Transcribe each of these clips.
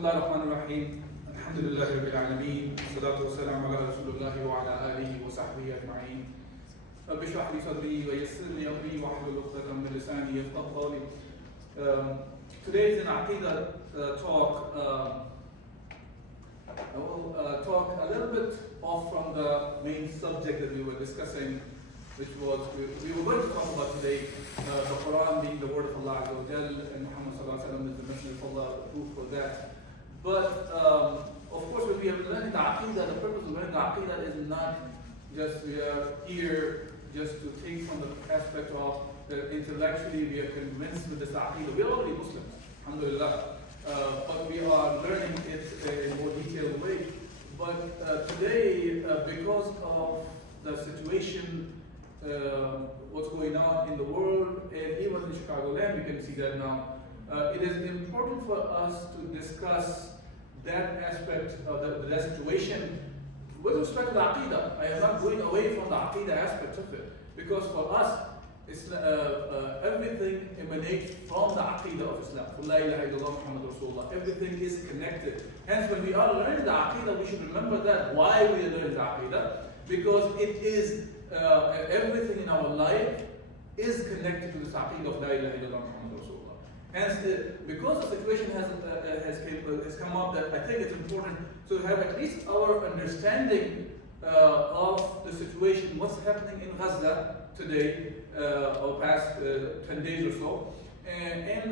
الله الرحمن الرحيم الحمد لله رب العالمين والصلاة والسلام على رسول الله وعلى آله وصحبه أجمعين رب اشرح لي صدري ويسر لي أمري واحلل عقدة من لساني يفقهوا قولي. Today is an Aqeedah talk. I will talk a little bit off from the main subject that we were discussing, which was, we were going to talk about today the Quran being the word of Allah Azza wa Jal, and Muhammad Sallallahu Alaihi Wasallam is the messenger of Allah, the proof for that. But of course, when we are learning the Aqeedah, the purpose of learning the Aqeedah is not just we are here just to think from the aspect of that intellectually we are convinced with this Aqeedah. We are already Muslims, alhamdulillah, but we are learning it in a more detailed way. But today, because of the situation, what's going on in the world, and even in Chicagoland, we can see that now. It is important for us to discuss that aspect of that situation with respect to the Aqeedah. I am not going away from the Aqeedah aspect of it, because for us, it's, everything emanates from the Aqeedah of Islam. La ilaha illallah Muhammad Rasulullah. Everything is connected. Hence, when we are learning the Aqeedah, we should remember that why we are learning the Aqeedah, because it is everything in our life is connected to this Aqeedah of La ilaha illallah Muhammad Rasulullah. Hence, because the situation has come up, that I think it's important to have at least our understanding of the situation, what's happening in Gaza today, or past 10 days or so, and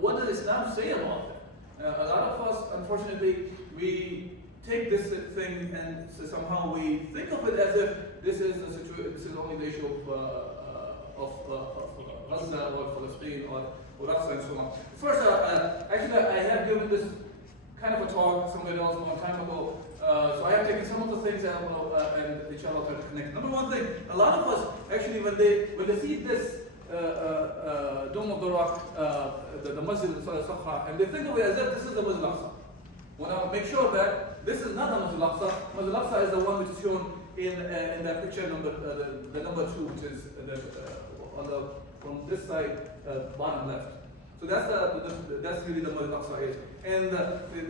what does Islam say about it? A lot of us, unfortunately, we take this thing and somehow we think of it as if this is the situation, this is only the issue of Gaza or Palestine or Raqqa and so on. First, actually, I have given this kind of a talk somewhere else a long time ago, so I have taken some of the things and inshallah try to connect. Number one thing, a lot of us actually when they see this Dome of the Rock, the Masjid al-Saqqa, and they think of it as if this is the Masjid al-Aqsa. I want to make sure that this is not the Masjid al-Aqsa. Masjid al-Aqsa is the one which is shown in that picture number, the number 2, which is from this side, bottom left. So that's really the Masjid al-Aqsa is. And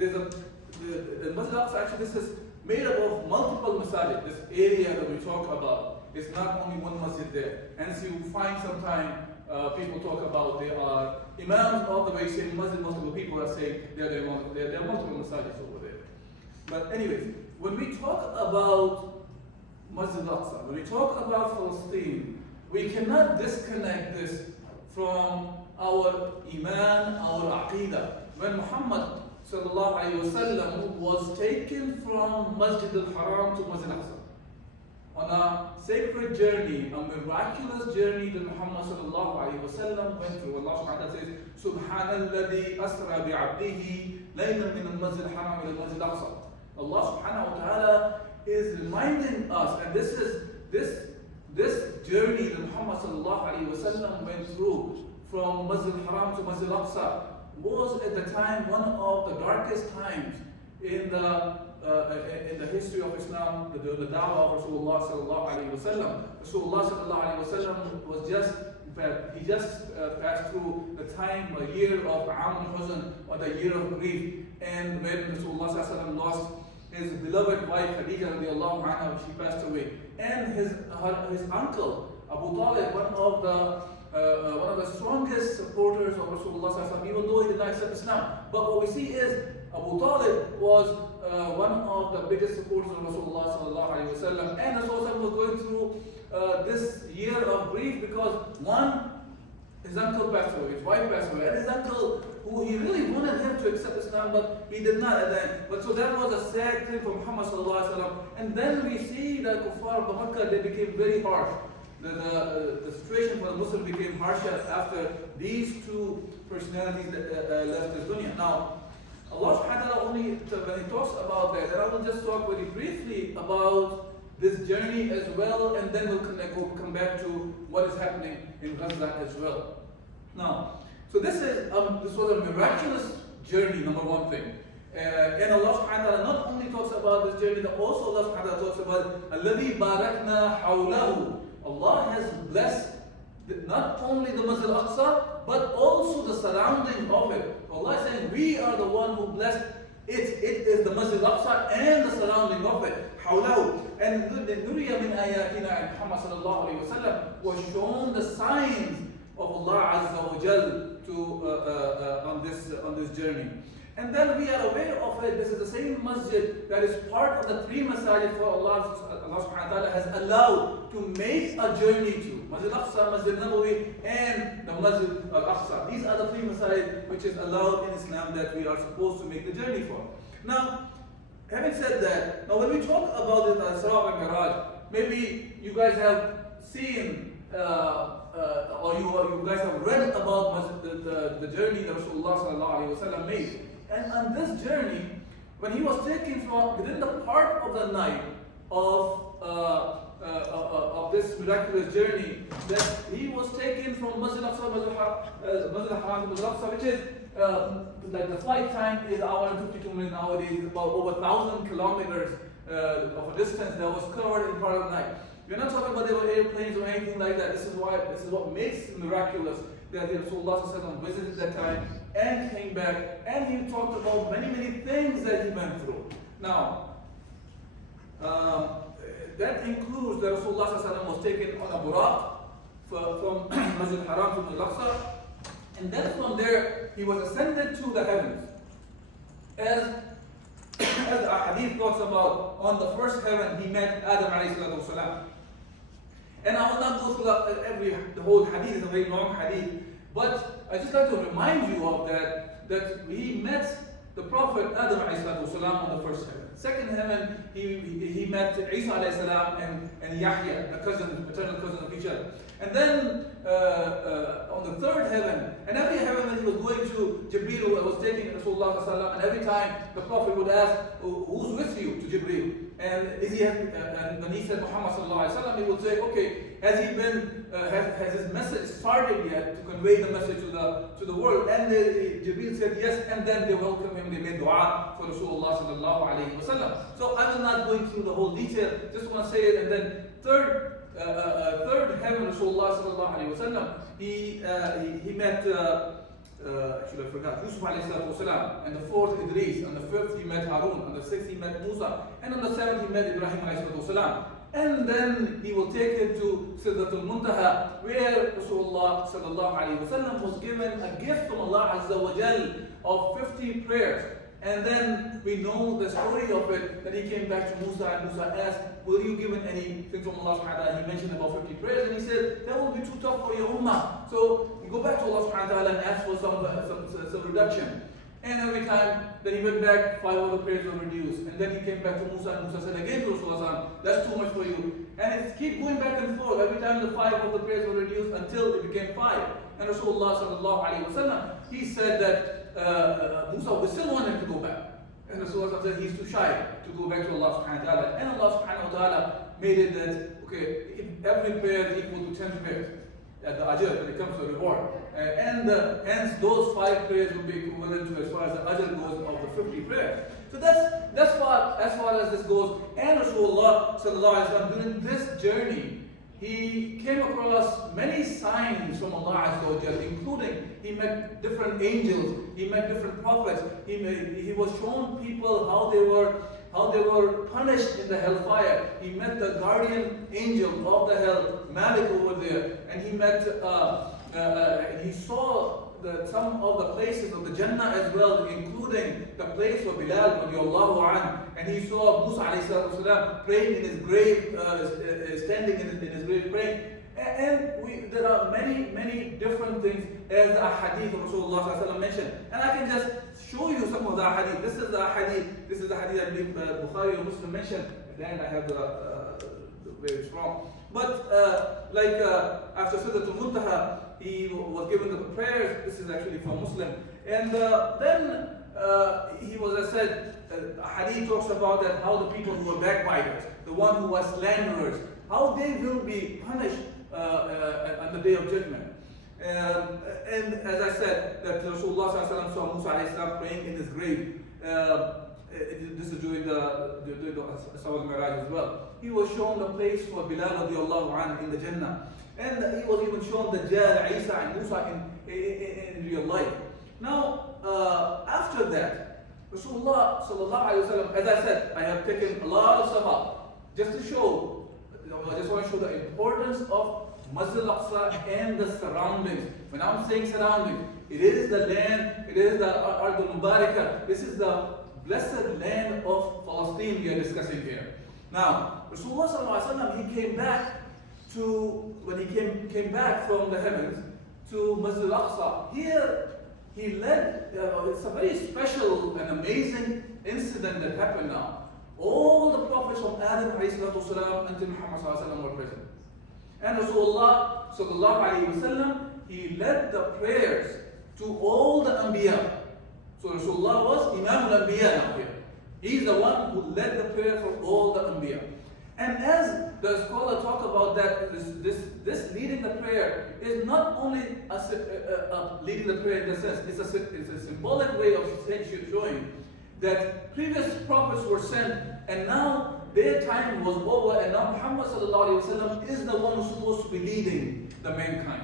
there's the Masjid al-Aqsa, actually this is made up of multiple masajid. This area that we talk about, it's not only one masjid there. Hence you find sometimes people talk about there are imams of the way saying masjid, multiple people are saying there are multiple masajids over there. But anyways, when we talk about Masjid al-Aqsa, when we talk about Palestine, we cannot disconnect this from our iman, our aqeedah. When Muhammad sallallahu alayhi wasallam was taken from Masjid al-Haram to Masjid al-Aqsa, on a sacred journey, a miraculous journey that Muhammad sallallahu alayhi wasallam went through. Allah subhanahu wa ta'ala says, Subhanalladhi asra bi'abdihi laylan min al-Masjid al-Haram ila al-Masjid al-Aqsa. Allah subhanahu wa ta'ala is reminding us, and this journey that Muhammad sallallahu alayhi wasallam went through from Masjid al-Haram to Masjid al-Aqsa was at the time one of the darkest times in the history of Islam, the da'wah of Rasulullah sallallahu alayhi wasallam. Rasulullah sallallahu alayhi wasallam was just, in fact, he just passed through the time, a year of Aam al-Huzn, or the year of grief, and when Rasulullah sallallahu alayhi wasallam lost his beloved wife Khadija radiallahu anha, she passed away, and his uncle Abu Talib, one of the strongest supporters of Rasulullah sallallahu alaihi wasallam, even though he did not accept Islam. But what we see is Abu Talib was one of the biggest supporters of Rasulullah sallallahu alaihi wasallam, and Rasulullah was going through this year of grief because one, his uncle passed away, his wife passed away, and his uncle, who he really wanted him to accept Islam, but he did not at the end. But so that was a sad thing for Muhammad sallallahu alaihi wasallam. And then we see the kuffar of Makkah, they became very harsh. The situation for the Muslims became harsher after these two personalities left this dunya. Now, Allah subhanahu wa ta'ala only, when He talks about that, and I will just talk very briefly about this journey as well, and then we'll come back to what is happening in Gaza as well. Now, so this was a miraculous journey, number one thing. And Allah subhanahu wa ta'ala not only talks about this journey, but also Allah subhanahu wa ta'ala talks about الَّذِي بَارَكْنَا حَوْلَهُ. Allah has blessed not only the Masjid al-Aqsa, but also the surrounding of it. Allah is saying, we are the one who blessed It is the Masjid al-Aqsa and the surrounding of it. حوله. And نُرِيَ مِنْ آيَاتِنَا, and Muhammad sallallahu alayhi wa sallam was shown the signs of Allah Azza wa Jal on this journey. And then we are aware of it. This is the same masjid that is part of the three masajid for Allah subhanahu wa ta'ala has allowed to make a journey to. Masjid al-Aqsa, Masjid Nabawi, and the Masjid al-Aqsa. These are the three masajid which is allowed in Islam that we are supposed to make the journey for. Now, having said that, now when we talk about the Isra and Miraj, maybe you guys have seen or you guys have read about the journey that Rasulullah sallallahu alaihi wasallam made. And on this journey, when he was taken from within the part of the night of this miraculous journey, that he was taken from Masjid al-Aqsa, Masjid al-Haram to Masjid al-Aqsa, which is like the flight time is hour and 52 minutes nowadays, about over 1,000 kilometers of a distance that was covered in part of the night. We're not talking about there were airplanes or anything like that. This is what makes it miraculous that the Rasulullah visited that time and came back, and he talked about many things that he went through. Now, that includes that Rasulullah was taken on a buraq from Masjid Haram to Masjid Al-Aqsa, and then from there he was ascended to the heavens. As the hadith talks about, on the first heaven he met Adam alayhi salatu wasalam. And I will not go through the whole hadith, it's a very long hadith, but I just like to remind you of that he met the Prophet Adam alayhi salatu wasalam on the first heaven. Second heaven, he met Isa alayhi salam and Yahya, the paternal cousin of each other. And then on the third heaven, and every heaven when he was going to, Jibreel was taking Rasulullah sallallahu, and every time the Prophet would ask, who's with you, to Jibreel? And when he said Muhammad sallallahu alaihi wasallam, he would say, okay, has his message started yet to convey the message to the world? And Jibreel said yes, and then they welcomed him, they made dua for Rasulullah sallallahu alaihi wasallam. So I will not go into the whole detail, just want to say it. And then third heaven, Rasulullah sallallahu alaihi wasallam, he met actually I forgot, Yusuf alayhi salatu wasalam, and the fourth Idris, and the fifth he met Harun, and the sixth he met Musa, and on the seventh he met Ibrahim alayhi salatu wasalam. And then he will take him to Sidratul Muntaha, where Rasulullah sallallahu alayhi wasallam was given a gift from Allah Azza wa Jal of 50 prayers. And then we know the story of it, that he came back to Musa, and Musa asked, will you give him anything from Allah subhanahu wa ta'ala? He mentioned about 50 prayers, and he said, that will be too tough for your ummah. So you go back to Allah subhanahu wa ta'ala and ask for some reduction. And every time that he went back, 5 of the prayers were reduced. And then he came back to Musa, and Musa said again to Rasulullah, that's too much for you. And it keep going back and forth. Every time the 5 of the prayers were reduced until it became 5. And Rasulullah sallallahu alayhi wa sallam, he said that Musa, we still want him to go back. And Rasulullah said he's too shy to go back to Allah subhanahu wa ta'ala. And Allah subhanahu wa ta'ala made it that, okay, every prayer is equal to 10 prayers. At the ajr, when it comes to reward. And hence those 5 prayers will be equivalent to as far as the ajr goes of the 50 prayers. So that's as far as this goes. And Rasulullah sallallahu alaihi wasallam, during this journey, he came across many signs from Allah Azza wa Jalla, including he met different angels, he met different prophets, he was shown people how they were punished in the hellfire. He met the guardian angel of the hell, Malik over there, and he met he saw some of the places of the Jannah as well, including the place of Bilal radiallahu anhu, and he saw Musa alayhi salatu wasalam praying in his grave, standing in his grave praying. And there are many different things as the hadith of Rasulullah sallallahu alaihi wasallam mentioned. And I can just show you some of the hadith. This is the hadith I believe Bukhari or Muslim mentioned. At the end I have where it's from. But after Sidratul Muntaha, he was given the prayers. This is actually from Muslim. And then he was, as I said, hadith talks about that how the people who were backbiters, the one who was slanderers, how they will be punished on the day of judgment. And as I said, that Rasulullah saw Musa alayhi salam praying in his grave. This is during the Isra wal Miraj as well. He was shown the place for Bilal radiallahu anhu in the Jannah. And he was even shown the Dajjal, Isa and Musa in real life. Now, after that, Rasulullah sallallahu alayhi wa sallam, as I said, I have taken a lot of stuff up just to show, I just want to show the importance of Masjid al-Aqsa and the surroundings. When I'm saying surroundings, it is the land, it is the Ard al-Mubarakah, this is the blessed land of Palestine we are discussing here. Now, Rasulullah sallallahu alayhi wa sallam, he came back when he came back from the heavens to Masjid al-Aqsa. Here, he led, it's a very special and amazing incident that happened now. All the prophets from Adam والسلام, until Muhammad ﷺ were present. And Rasulullah ﷺ, he led the prayers to all the Anbiya. So Rasulullah was Imam al-Anbiya now here. He's the one who led the prayer for all the Anbiya. And as the scholar talked about that, this leading the prayer is not only leading the prayer in the sense, it's a symbolic way of showing that previous prophets were sent and now their time was over and now Muhammad ﷺ is the one who's supposed to be leading the mankind.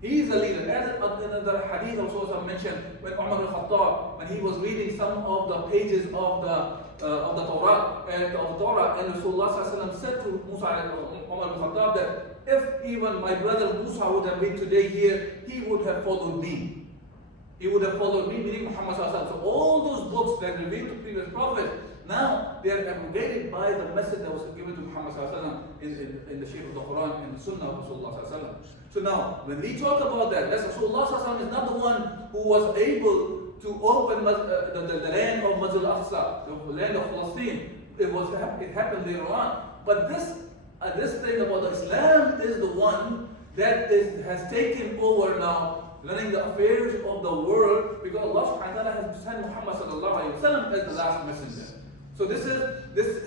He is the leader. As another hadith also mentioned, when Umar al-Khattab, when he was reading some of the pages of the Torah and Rasulullah ﷺ said to Umar al-Khattab that if even my brother Musa would have been today here, he would have followed me. He would have followed me, meaning Muhammad ﷺ. So all those books that revealed to previous prophets, now they are abrogated by the message that was given to Muhammad ﷺ in the shape of the Quran and the Sunnah of Rasulullah ﷺ. So now, when we talk about that, Rasulullah ﷺ is not the one who was able to open the land of Masjid al-Aqsa, the land of Palestine. It happened later on. But this thing about Islam is the one that has taken over now, running the affairs of the world, because Allah subhanahu wa ta'ala has sent Muhammad sallallahu alayhi wa sallam as the last messenger. So this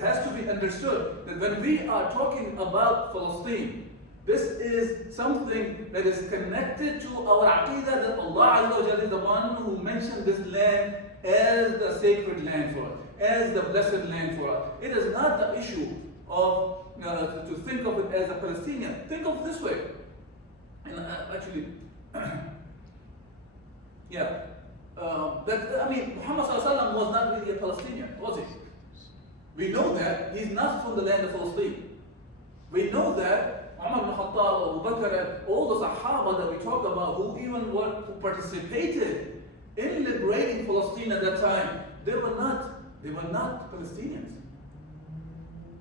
has to be understood, that when we are talking about Palestine, this is something that is connected to our Aqeedah, that Allah Azza wa Jalla is the one who mentioned this land as the sacred land for us, as the blessed land for us. It is not the issue of to think of it as a Palestinian. Think of it this way. And actually, Muhammad ﷺ was not really a Palestinian, was he? We know that he's not from the land of Palestine. We know that Umar ibn Khattab, Abu Bakr, and all the Sahaba that we talk about who participated in liberating Palestine at that time, they were not Palestinians.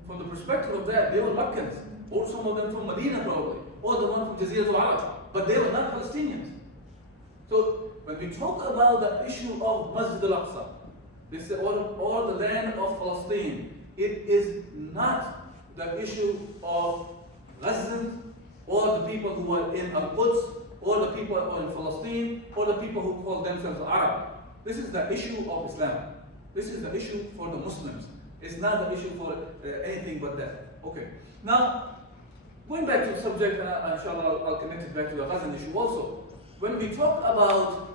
From the perspective of that, they were Meccans, or some of them from Medina probably, or the one from Jazirah al-Arab, but they were not Palestinians. So when we talk about the issue of Masjid al-Aqsa, or the land of Palestine, it is not the issue of Gaza, or the people who are in Al-Quds, or the people who are in Palestine, or the people who call themselves Arab. This is the issue of Islam. This is the issue for the Muslims. It's not the issue for anything but that. Okay. Now, going back to the subject, and inshallah I'll connect it back to the Gazan issue also. When we talk about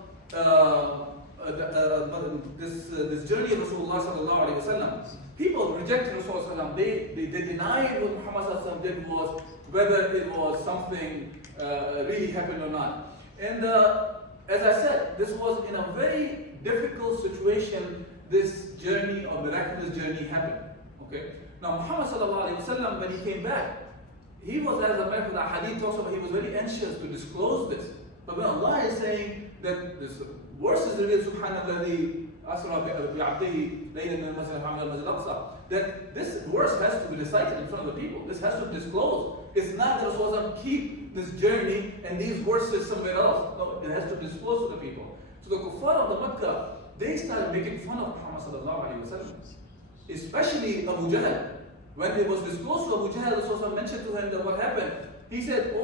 this journey of Rasulullah sallallahu alaihi wasallam, people rejected Rasulullah. They denied what Muhammad sallallahu alaihi wasallam did was whether it was something really happened or not. And as I said, this was in a very difficult situation. This journey or miraculous journey happened. Okay. Now Muhammad sallallahu alaihi wasallam, when he came back, he was, as a matter of the hadith talks about, he was very anxious to disclose this. But when Allah is saying that this verse is revealed, Subhanallah, Asra bi'abdihi laylan min al-masjid al-haram ila al-masjid al-aqsa, that this verse has to be recited in front of the people. This has to be disclosed. It's not that Rasulullah keep this journey and these verses somewhere else. No, it has to be disclosed to the people. So the kuffar of the Makkah, they started making fun of Muhammad sallallahu alaihi wasallam, especially Abu Jahl. When it was disclosed to Abu Jahl, Rasulullah mentioned to him that what happened. He said,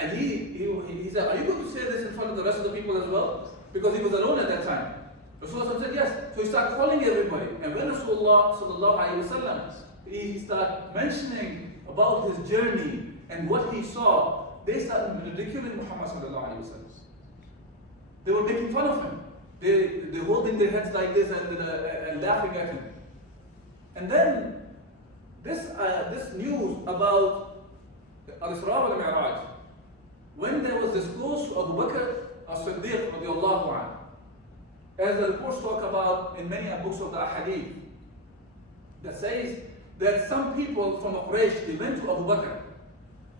and he said, are you going to say this in front of the rest of the people as well? Because he was alone at that time. Rasulullah said yes. So he started calling everybody. And when Rasulullah sallallahu alaihi wasallam, he started mentioning about his journey and what he saw, they started ridiculing Muhammad sallallahu alaihi wasallam. They were making fun of him. They're holding their heads like this and laughing at him. And then this news about Al-Isra wal-Mi'raj, when there was disclosed to Abu Bakr as-Siddiq radiallahu anhu, as the reports talk about in many books of the Ahadith, that says that some people from Quraysh, they went to Abu Bakr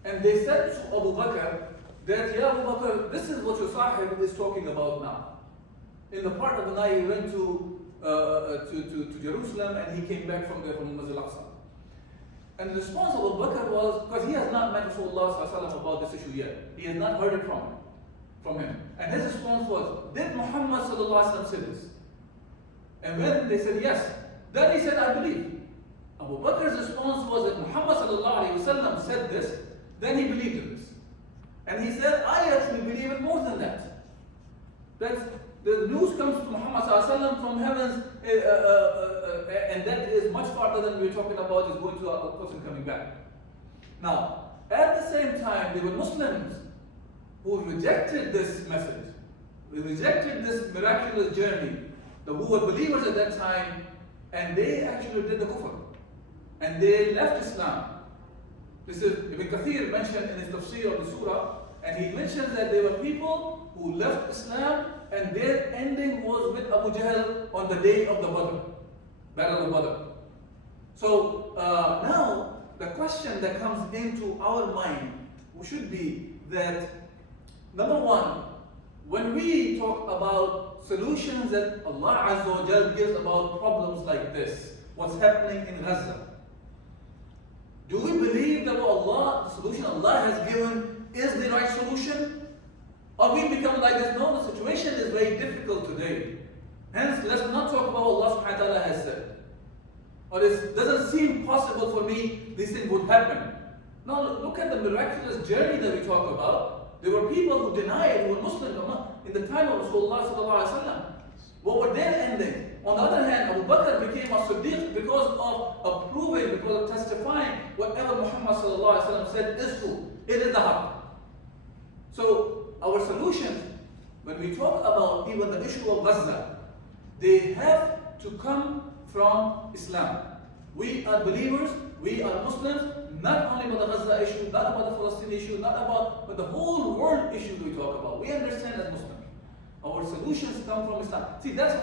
and they said to Abu Bakr that, Ya Abu Bakr, this is what your Sahib is talking about now. In the part of the night, he went to Jerusalem and he came back from there from Masjid al-Aqsa. And the response of Abu Bakr was, because he has not met Rasulullah about this issue yet. He has not heard it from him. And his response was, did Muhammad say this? And when they said yes, then he said, I believe. Abu Bakr's response was that Muhammad said this, then he believed in this. And he said, I actually believe in more than that. That the news comes to Muhammad from heavens, and that is much farther than we're talking about, is going to a person coming back. Now, at the same time, there were Muslims who rejected this message, they rejected this miraculous journey, who were believers at that time, and they actually did the kufr. And they left Islam. This is Ibn Kathir mentioned in his tafsir of the surah, and he mentions that there were people who left Islam and their ending was with Abu Jahl on the day of the Battle of Badr. So now the question that comes into our mind should be that, number one, when we talk about solutions that Allah Azza wa Jal gives about problems like this, what's happening in Gaza, do we believe that the solution Allah has given is the right solution? Or we become like this? No, the situation is very difficult today. Hence, let's not talk about what Allah subhanahu wa ta'ala has said. Or it doesn't seem possible for me, this thing would happen. No, look at the miraculous journey that we talk about. There were people who denied, who were Muslims in the time of Rasulullah sallallahu alaihi wasallam. What were their ending? On the other hand, Abu Bakr became a Siddiq because of approving, because of testifying whatever Muhammad sallallahu alaihi wasallam said is true. It is the haqq. So our solutions, when we talk about even the issue of Gaza, they have to come from Islam. We are believers, we are Muslims, not only about the Gaza issue, not about the Palestine issue, not about but the whole world issue we talk about. We understand as Muslims. Our solutions come from Islam. See, this is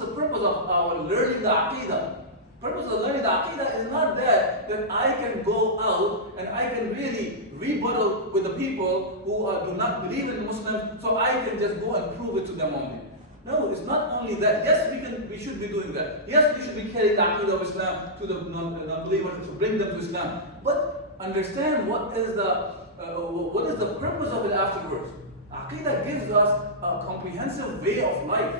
the purpose of our learning the Aqeedah. Purpose of learning the Aqeedah is not that I can go out and I can really rebuttal with the people who do not believe in Muslims, so I can just go and prove it to them only. No, it's not only that. Yes, we should be doing that. Yes, we should be carrying the Aqeedah of Islam to the non-believers to bring them to Islam. But understand what is the purpose of it afterwards. Aqeedah gives us a comprehensive way of life.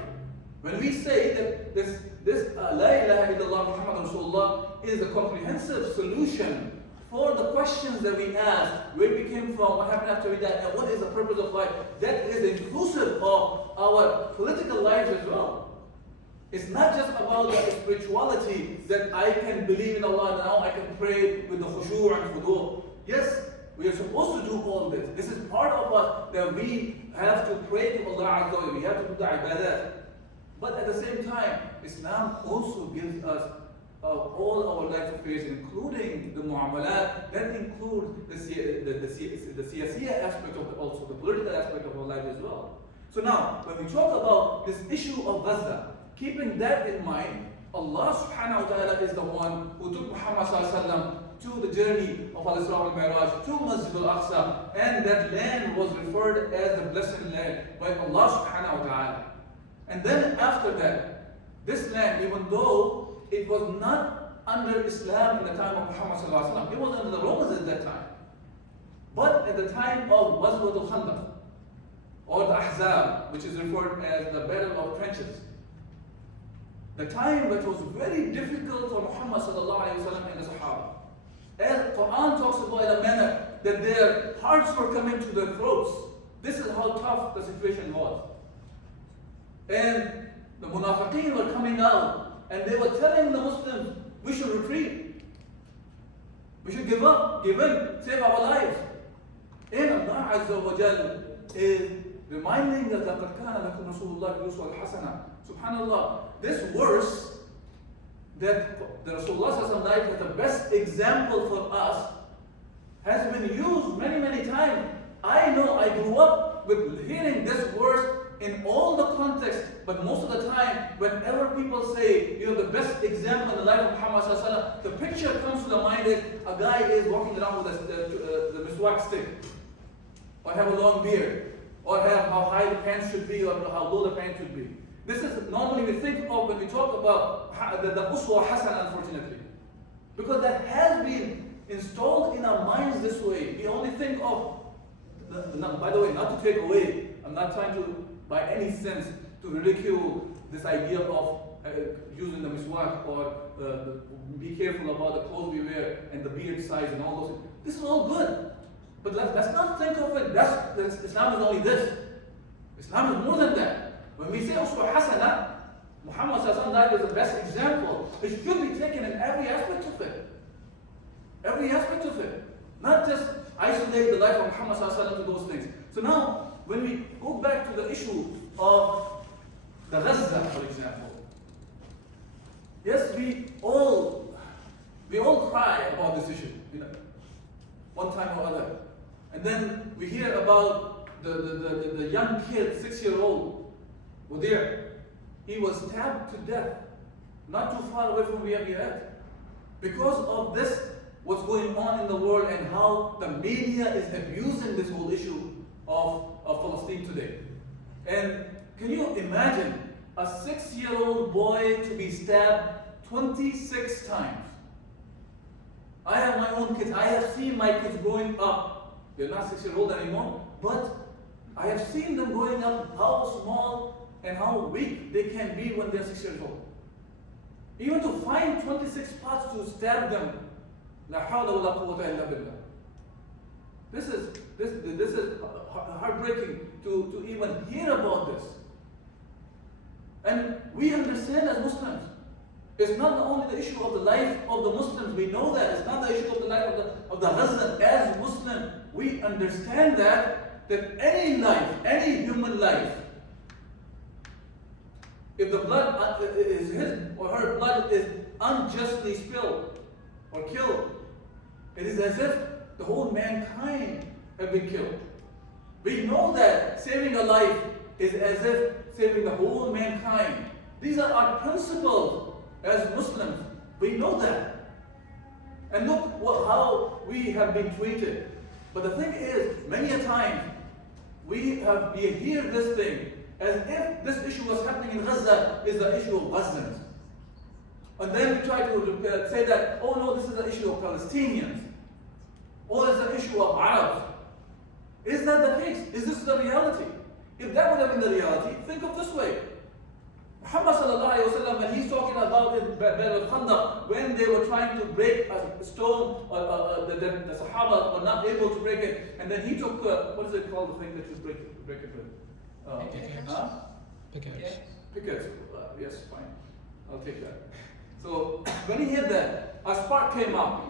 When we say that this La ilaha illallah Muhammad Rasulullah is a comprehensive solution for the questions that we ask, where we came from, what happened after we died, and what is the purpose of life, that is inclusive of our political lives as well. It's not just about the spirituality that I can believe in Allah, now I can pray with the khushu' and khudu'. Yes, we are supposed to do all this. This is part of us that we have to pray to Allah Azza wa Jalla. We have to do the ibadat. But at the same time, Islam also gives us all our life affairs, including the mu'amalat, that includes the siyasiyya aspect of also the political aspect of our life as well. So now, when we talk about this issue of Gaza, keeping that in mind, Allah subhanahu wa ta'ala is the one who took Muhammad sallallahu alaihi wasallam to the journey of Al-Isra wal-Mi'raj, to Masjid al-Aqsa, and that land was referred as the blessed land by Allah subhanahu wa ta'ala. And then after that, this land, even though it was not under Islam in the time of Muhammad sallallahu alaihi wasallam, it was under the Romans at that time. But at the time of Ghazwat al-Khandaq, or the Ahzab, which is referred as the Battle of Trenches, the time that was very difficult for Muhammad sallallahu alaihi wasallam and the Sahaba. As Quran talks about in a manner that their hearts were coming to their throats. This is how tough the situation was. And the munafiqeen were coming out and they were telling the Muslims, we should retreat. We should give up, give in, save our lives. And Allah Azza wa Jal is reminding us that لَقَدْ كَانَ لَكُمْ رَسُولُ اللَّهِ يُسْوَةٌ حَسَنَةٌ. Subhanallah, this verse that the Rasulullah life is the best example for us has been used many, many times. I know I grew up with hearing this verse in all the contexts, but most of the time, whenever people say, the best example in the life of Muhammad sallallahu alaihi wasallam, the picture comes to the mind is a guy is walking around with the miswak stick, or have a long beard, or have how high the pants should be, or how low the pants should be. This is normally we think of when we talk about the uswa hasan, unfortunately. Because that has been installed in our minds this way. We only think of, by the way, not to take away, I'm not trying to, by any sense, to ridicule this idea of using the miswak or be careful about the clothes we wear and the beard size and all those things. This is all good. But let's not think of it, Islam is only this. Islam is more than that. When we say uswa hasana, Muhammad sallallahu is the best example. It should be taken in every aspect of it. Every aspect of it. Not just isolate the life of Muhammad sallallahu to those things. So now, when we go back to the issue of the Gaza, for example, yes, we all cry about this issue, one time or other. And then we hear about the young kid, 6-year-old, there. He was stabbed to death, not too far away from where we are at. Because of this, what's going on in the world and how the media is abusing this whole issue of Palestine today. And can you imagine a 6-year-old boy to be stabbed 26 times? I have my own kids. I have seen my kids growing up. They're not 6-year-old anymore, but I have seen them growing up, how small and how weak they can be when they're 6 years old. Even to find 26 spots to stab them, la hawla wa la quwwata illa billah. This is heartbreaking to even hear about this. And we understand as Muslims, it's not only the issue of the life of the Muslims, we know that. It's not the issue of the life of the husband. As Muslim, we understand that any life, any human life, if the blood is his or her blood is unjustly spilled or killed, it is as if the whole mankind have been killed. We know that saving a life is as if saving the whole mankind. These are our principles as Muslims. We know that. And look how we have been treated. But the thing is, many a time, we hear this thing as if this issue was happening in Gaza is the issue of Gazans. And then we try to say that, oh no, this is the issue of Palestinians. Or it's the issue of Arabs. Is that the case? Is this the reality? If that would have been the reality, think of this way. Muhammad sallallahu alayhi wa sallam, when he's talking about in Battle of Khandaq, when they were trying to break a stone, the Sahaba were not able to break it, and then he took, what is it called, the thing that you break it with? Pickets. Yes, fine. I'll take that. So when he hit that, a spark came out.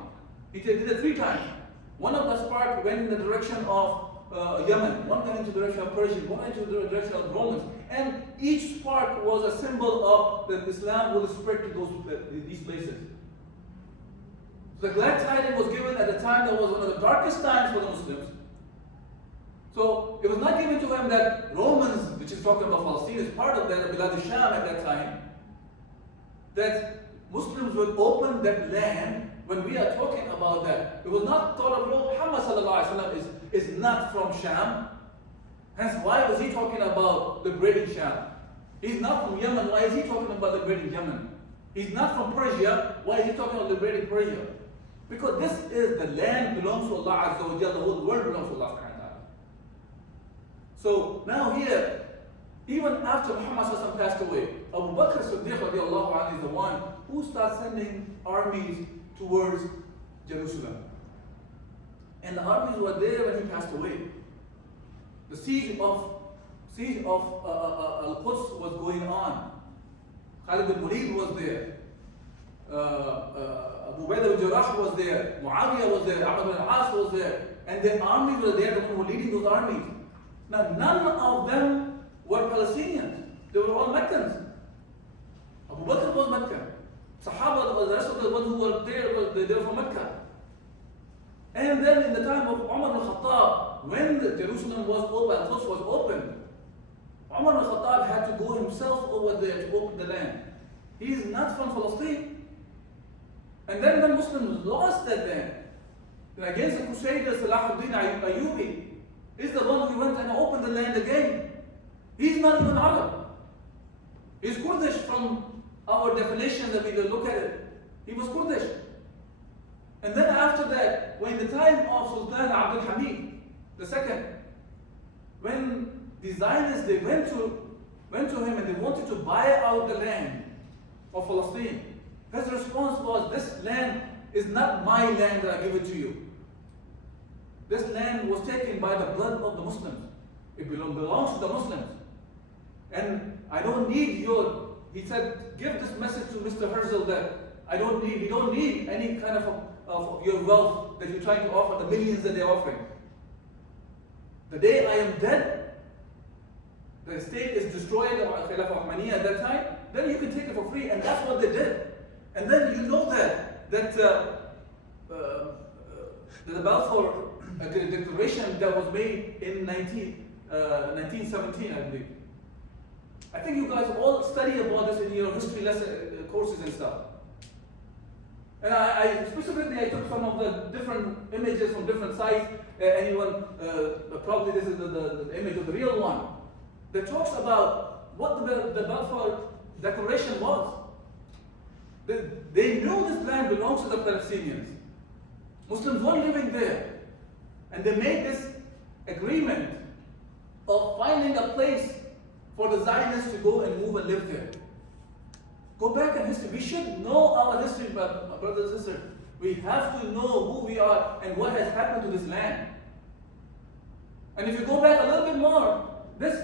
He did it 3 times. One of the spark went in the direction of Yemen, one went into the direction of Persia, one into the direction of Romans. And each spark was a symbol of that Islam will spread to these places. The glad tidings was given at the time that was one of the darkest times for the Muslims. So it was not given to him that Romans, which is talking about Palestine, is part of that, Bilad al-Sham at that time, that Muslims would open that land. When we are talking about that, it was not thought of, Muhammad sallallahu alaihi wasallam is not from Sham. Hence, why was he talking about liberating Sham? He's not from Yemen. Why is he talking about liberating Yemen? He's not from Persia. Why is he talking about liberating Persia? Because this is the land belongs to Allah Azza wa Jalla. The whole world belongs to Allah subhanahu wa ta'ala. So now here, even after Muhammad sallallahu alaihi wasallam passed away, Abu Bakr Siddiq radiallahu anhu is the one who starts sending armies towards Jerusalem. And the armies were there when he passed away. The siege of Al-Quds was going on. Khalid bin Walid was there. Abu Ubaidah bin Jarrah was there. Muawiyah was there. Amr bin al-As was there. And their armies were there. They were leading those armies. Now, none of them were Palestinians. They were all Meccans. Abu Bakr was Meccan. Sahaba, the rest of the ones who were there, they were from Mecca. And then in the time of Umar al-Khattab, when Jerusalem was open, Al-Quds was open, Umar al-Khattab had to go himself over there to open the land. He is not from Palestine. And then the Muslims lost that land. And against the Crusaders, Salahuddin Ayyubi is the one who went and opened the land again. He's not even Arab. He's Kurdish from our definition that we look at it. He was Kurdish. And then after that, when the time of Sultan Abdul Hamid II, when the Zionists, they went to him and they wanted to buy out the land of Palestine, his response was, this land is not my land that I give it to you. This land was taken by the blood of the Muslims. It belongs to the Muslims. And I don't need he said, give this message to Mr. Herzl that we don't need any kind of your wealth that you're trying to offer, the millions that they're offering. The day I am dead, the state is destroyed, the Khilafah Uthmaniyya at that time, then you can take it for free, and that's what they did. And then you know that the Balfour Declaration that was made in 1917, I believe. I think you guys all study about this in your history lesson courses and stuff. And I specifically took some of the different images from different sites. Probably this is the image of the real one that talks about what the Balfour Declaration was. They knew this land belongs to the Palestinians. Muslims weren't living there. And they made this agreement of finding a place for the Zionists to go and move and live there. Go back in history. We should know our history, brothers and sisters. We have to know who we are and what has happened to this land. And if you go back a little bit more, this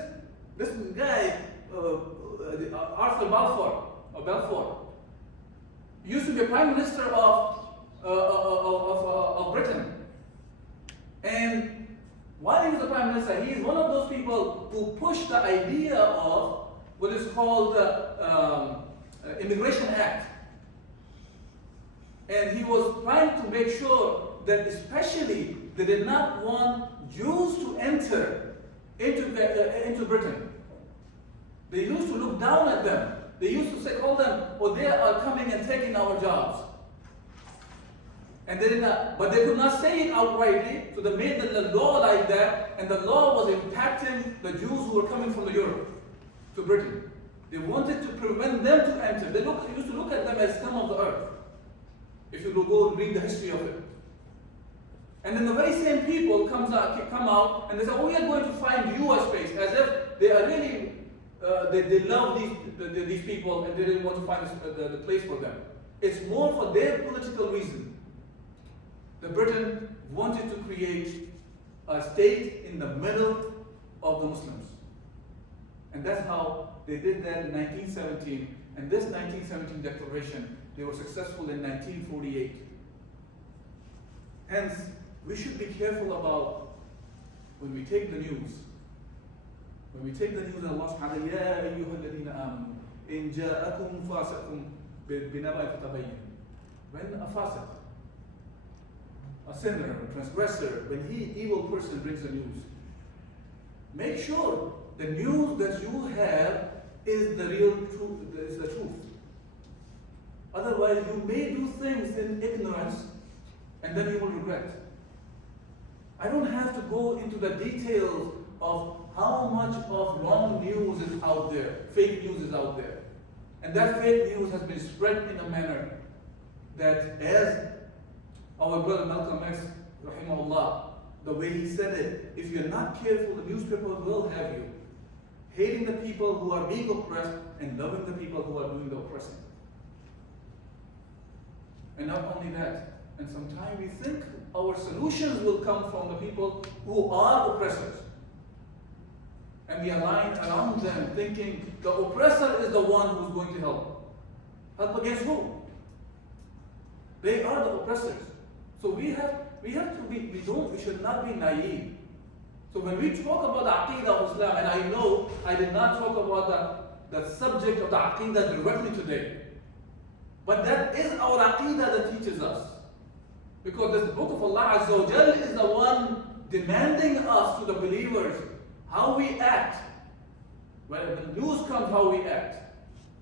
guy, Arthur Balfour, used to be a prime minister of Britain. And while he was the prime minister, he is one of those people who pushed the idea of what is called the Immigration Act. And he was trying to make sure that especially they did not want Jews to enter into Britain. They used to look down at them. They used to call them, oh, they are coming and taking our jobs. And they did not, but they could not say it outrightly, so they made the law like that, and the law was impacting the Jews who were coming from Europe to Britain. They wanted to prevent them to enter. They used to look at them as scum of the earth, if you go and read the history of it. And then the very same people come out and they say, oh, we are going to find you a space, as if they are really, they love these people and they didn't want to find the place for them. It's more for their political reason. The Britain wanted to create a state in the middle of the Muslims. And that's how they did that in 1917. And this 1917 declaration, they were successful in 1948. Hence, we should be careful about when we take the news. When we take the news, Allah subhanahu wa ta'ala, يَا أَيُّهَا الَّذِينَ آمَنُوا إِن جَاءَكُمْ فَاسِقٌ بِنَبَإٍ فَتَبَيَّنُوا. When a fasiq, a sinner, a transgressor, when evil person brings the news, make sure the news that you have is the real truth, is the truth. Otherwise, you may do things in ignorance and then you will regret. I don't have to go into the details of how much of wrong news is out there, fake news is out there. And that fake news has been spread in a manner that, as our brother Malcolm X, rahimahullah, the way he said it, if you're not careful, the newspaper will have you hating the people who are being oppressed and loving the people who are doing the oppressing. And not only that, and sometimes we think our solutions will come from the people who are oppressors. And we align around them thinking the oppressor is the one who's going to help. Help against who? They are the oppressors. So we should not be naive. So when we talk about the Aqeedah of Islam, and I know I did not talk about the subject of the Aqeedah directly today, but that is our Aqeedah that teaches us. Because this book of Allah Azza wa Jal is the one demanding us to the believers how we act When news comes, how we act.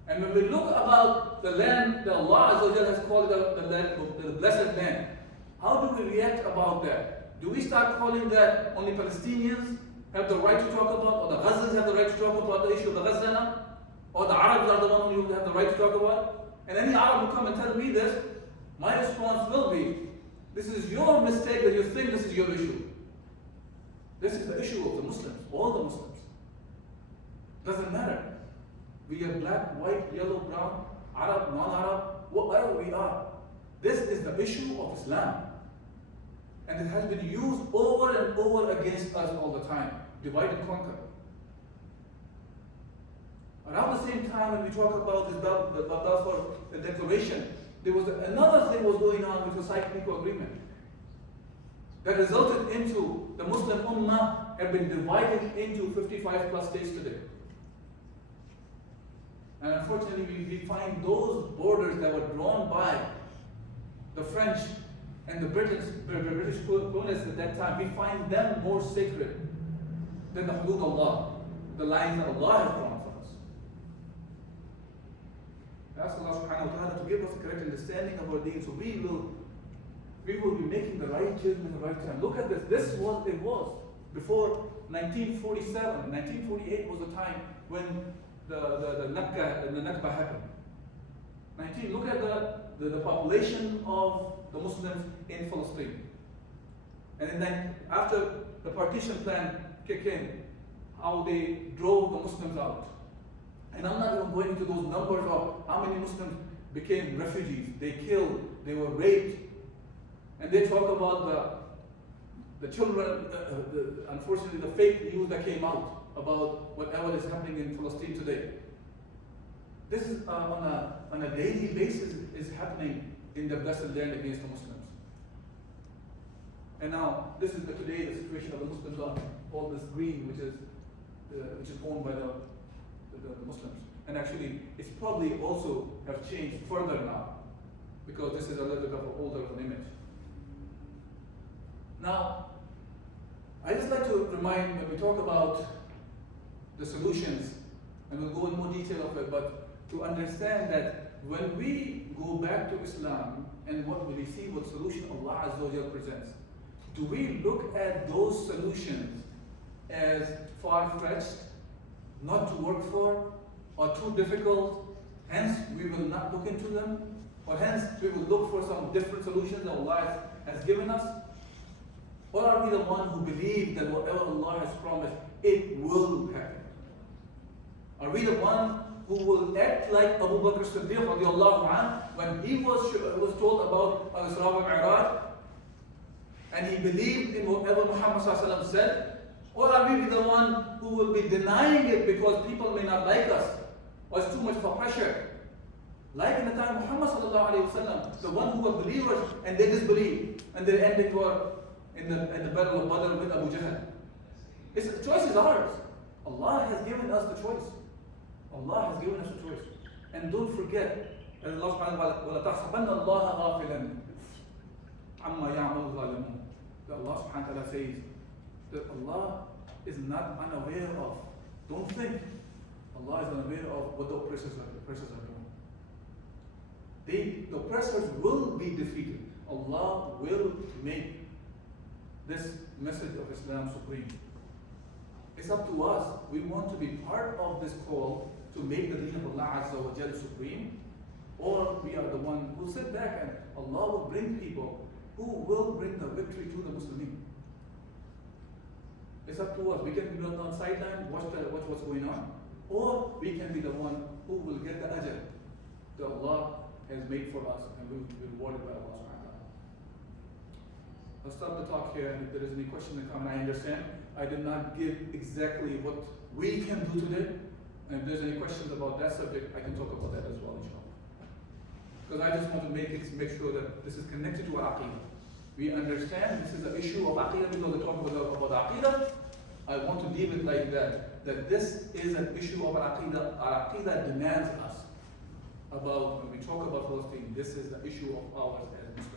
And when we look about the land that Allah Azza wa Jalla has called the land, the blessed land, how do we react about that? Do we start calling that only Palestinians have the right to talk about, or the Gazans have the right to talk about the issue of the Gaza now? Or the Arabs are the ones who have the right to talk about? And any Arab who come and tell me this, my response will be, this is your mistake that you think this is your issue. This is the issue of the Muslims, all the Muslims. Doesn't matter. We are black, white, yellow, brown, Arab, non-Arab, whatever we are. This is the issue of Islam. And it has been used over and over against us all the time. Divide and conquer. Around the same time when we talk about this Balfour Declaration, there was another thing was going on with the Sykes-Picot Agreement that resulted into the Muslim Ummah have been divided into 55 plus states today. And unfortunately, we find those borders that were drawn by the French and the British colonists at that time, we find them more sacred than the hudud Allah, the lines that Allah has drawn for us. I ask Allah subhanahu wa ta'ala to give us a correct understanding of our deen, so we will be making the right judgment at the right time. Look at this. This was it was before 1947. 1948 was the time when the Nakba happened. Look at the population of the Muslims in Palestine. And then after the partition plan kicked in, how they drove the Muslims out. And I'm not even going into those numbers of how many Muslims became refugees. They killed, they were raped. And they talk about the children, unfortunately the fake news that came out about whatever is happening in Palestine today. This is on a daily basis is happening in the blessed land against the Muslims. And now this is today the situation of the Muslims on all this green, which is owned by the Muslims. And actually, it's probably also have changed further now, because this is a little bit of an older of an image. Now, I just like to remind when we talk about the solutions, and we'll go in more detail of it, but to understand that when we go back to Islam and what we see what solution Allah Azza wa Jalla presents, do we look at those solutions as far-fetched, not to work for, or too difficult, hence we will not look into them, or hence we will look for some different solutions that Allah has given us? Or are we the one who believe that whatever Allah has promised, it will happen? Are we the one who will act like Abu Bakr Siddiq radiallahu anh, when he was told about Al-Isra wa Mi'raj, and he believed in whatever Muhammad sallallahu alaihi wasallam said? Or are we the one who will be denying it because people may not like us, or it's too much for pressure? Like in the time of Muhammad sallallahu alaihi wasallam, the one who were believers and they disbelieved, and their ending were in the battle of Badr with Abu Jahl. The choice is ours. Allah has given us the choice. Allah has given us a choice. And don't forget, as Allah subhanahu wa ta'ala, وَلَتَحْسَبَنَّ اللَّهَ غَافِلًا عَمَّا يَعْمَلُ الظَّالِمُونَ. That Allah subhanahu wa ta'ala says that Allah is not unaware of. Don't think Allah is unaware of what the oppressors are doing. The oppressors will be defeated. Allah will make this message of Islam supreme. It's up to us. We want to be part of this call to make the deen of Allah Azza wa Jalla supreme, or we are the one who sit back and Allah will bring people who will bring the victory to the Muslimin. It's up to us. We can be on the sideline, watch what's going on, or we can be the one who will get the ajr that Allah has made for us and will be rewarded by Allah subhanahu wa ta'ala. I'll stop the talk here, and if there is any question or comment, I understand. I did not give exactly what we can do today. And if there's any questions about that subject, I can talk about that as well, inshallah. Because I just want to make sure that this is connected to our Aqeedah. We understand this is the issue of Aqeedah because we talk about Aqeedah. I want to leave it like that this is an issue of our Aqeedah. Our Aqeedah demands us about, when we talk about Palestine, this is the issue of ours as Muslims.